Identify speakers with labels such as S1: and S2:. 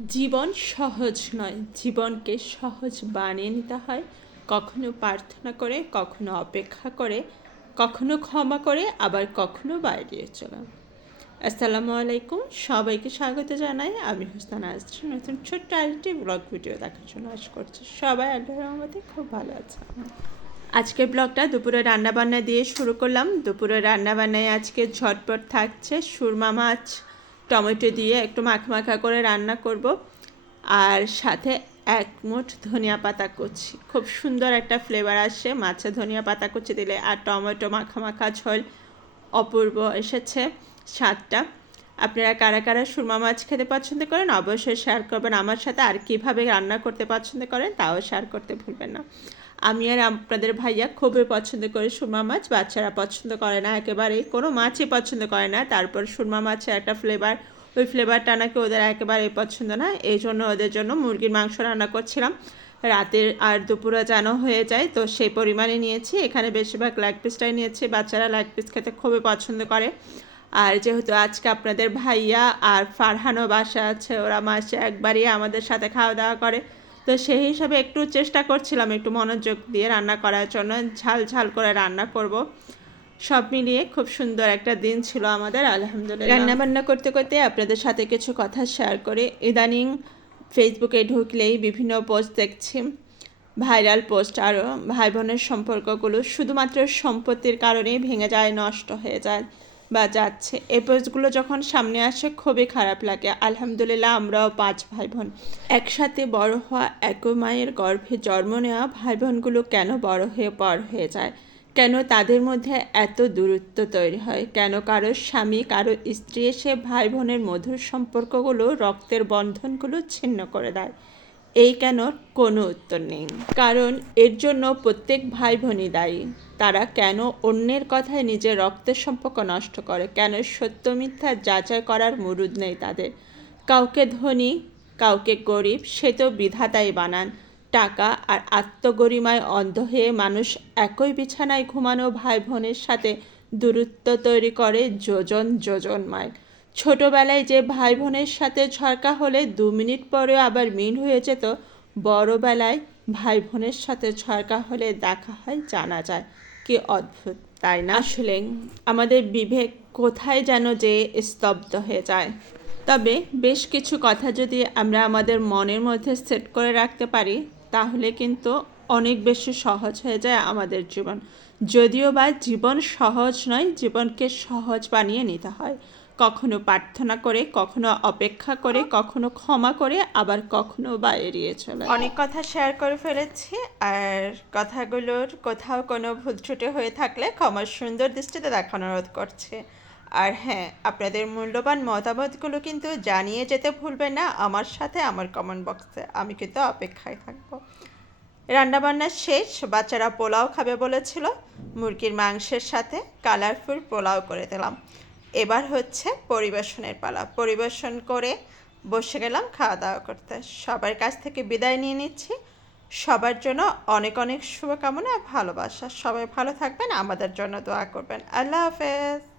S1: জীবন সহজ নয়, জীবনকে সহজ বানিয়ে নিতে হয়। কখনো প্রার্থনা করে, কখনো অপেক্ষা করে, কখনো ক্ষমা করে, আবার কখনো বাইরে চলা। আসসালামু আলাইকুম, সবাইকে স্বাগত জানাই। আমি হোসনান আসছি নতুন ছোট্ট আরেকটি ব্লগ ভিডিও দেখার জন্য আশা করছি সবাই আল্লাহর রহমতে খুব ভালো আছে আজকের ব্লগটা দুপুরে রান্নাবান্না দিয়ে শুরু করলাম। দুপুরে রান্নাবান্নায় আজকে ঝটপট থাকছে সুরমা মাছ। টমেটো দিয়ে একটু মাখা করে রান্না করব। আর সাথে এক মুঠ ধনিয়া পাতা কুচি। খুব সুন্দর একটা ফ্লেভার আসে। মাছে ধনিয়া পাতা কুচি দিলে আর টমেটো মাখা মাখা ঝোল অপূর্ব এসেছে স্বাদটা। আপনারা কারা কারা সুরমা মাছ খেতে পছন্দ করেন, অবশ্যই শেয়ার করবেন আমার সাথে। আর কীভাবে রান্না করতে পছন্দ করেন, তাও শেয়ার করতে ভুলবেন না। আমি আর আপনাদের ভাইয়া খুবই পছন্দ করি সুরমা মাছ, বাচ্চারা পছন্দ করে না একেবারেই কোনো মাছই পছন্দ করে না। তারপর সুরমা মাছের একটা ফ্লেভার ওই ফ্লেভারটা নাকি ওদের একেবারেই পছন্দ না, এই জন্য ওদের জন্য মুরগির মাংস রান্না করছিলাম। রাতের আর দুপুরে যেন হয়ে যায়, তো সেই পরিমাণে নিয়েছি। এখানে বেশিরভাগ লেগ পিসটাই নিয়েছি, বাচ্চারা লেগ পিস খেতে খুবই পছন্দ করে। আর যেহেতু আজকে আপনাদের ভাইয়া আর ফারহানও বাসা আছে, ওরা মাসে একবারই আমাদের সাথে খাওয়া দাওয়া করে। তো সেই হিসাবে একটু চেষ্টা করছিলাম একটু মনোযোগ দিয়ে রান্না করার জন্য, ঝাল ঝাল করে রান্না করব। সব মিলিয়ে খুব সুন্দর একটা দিন ছিল আমাদের, আলহামদুলিল্লাহ। রান্না বান্না করতে করতে আপনাদের সাথে কিছু কথা শেয়ার করে। ইদানিং ফেসবুকে ঢুকলেই বিভিন্ন পোস্ট দেখছি ভাইরাল পোস্ট আরও ভাই বোনের সম্পর্কগুলো শুধুমাত্র সম্পত্তির কারণেই ভেঙে যায়, নষ্ট হয়ে যায়। বা যাচ্ছে এই পোস্টগুলো যখন সামনে আসে, খুবই খারাপ লাগে। আলহামদুলিল্লাহ, আমরাও পাঁচ ভাই বোন একসাথে বড় হওয়া একই মায়ের গর্ভে জন্ম নেওয়া ভাই বোনগুলো কেন বড় হয়ে পর হয়ে যায়? কেন তাদের মধ্যে এত দূরত্ব তৈরি হয়? কেন কারও স্বামী, কারও স্ত্রী এসে ভাই বোনের মধুর সম্পর্কগুলো, রক্তের বন্ধনগুলো ছিন্ন করে দেয়? এই কেন? কোনো উত্তর নেই। কারণ এর জন্য প্রত্যেক ভাই বোনই দায়ী। তারা কেন অন্যের কথায় নিজের রক্তের সম্পর্ক নষ্ট করে? কেন সত্য মিথ্যা যাচাই করার মুরুদ নেই তাদের? কাউকে ধনী, কাউকে গরিব, সে তো বিধাতাই বানান। টাকা আর আত্মগরিমায় অন্ধ হয়ে মানুষ একই বিছানায় ঘুমানো ভাই বোনের সাথে দূরত্ব তৈরি করে যোজন যোজন মাইল। ছোটোবেলায় যে ভাই বোনের সাথে ঝরকা হলে দু মিনিট পরেও আবার মিল হয়ে যেত বড়বেলায় ভাই বোনের সাথে ঝরকা হলে দেখা হয় জানা যায়। কি অদ্ভুত তাই না? আসলে আমাদের বিবেক কোথায় যেন যে স্তব্ধ হয়ে যায়। তবে বেশ কিছু কথা যদি আমরা আমাদের মনের মধ্যে সেট করে রাখতে পারি তাহলে কিন্তু অনেক বেশি সহজ হয়ে যায় আমাদের জীবন। যদিও বা জীবন সহজ নয় জীবনকে সহজ বানিয়ে নিতে হয়। কখনো প্রার্থনা করে, কখনো অপেক্ষা করে, কখনো ক্ষমা করে, আবার কখনো বা এড়িয়ে চলে। অনেক কথা শেয়ার করে ফেলেছি, আর কথাগুলোর কোথাও কোনো ভুল ত্রুটি হয়ে থাকলে ক্ষমার সুন্দর দৃষ্টিতে দেখানো অনুরোধ করছে। আর হ্যাঁ আপনাদের মূল্যবান মতামতগুলো কিন্তু জানিয়ে যেতে ভুলবেন না, আমার সাথে আমার কমেন্ট বক্সে আমি কিন্তু অপেক্ষায় থাকব। রান্নাবান্না শেষ, বাচ্চারা পোলাও খাবে বলেছিল, মুরগির মাংসের সাথে কালারফুল পোলাও করে দিলাম। এবার হচ্ছে পরিবেশনের পালা। পরিবেশন করে বসে গেলাম খাওয়া দাওয়া করতে। সবার কাছ থেকে বিদায় নিয়ে নিচ্ছি। সবার জন্য অনেক অনেক শুভকামনা, ভালোবাসা। সবাই ভালো থাকবেন, আমাদের জন্য দোয়া করবেন। আল্লাহ হাফেজ।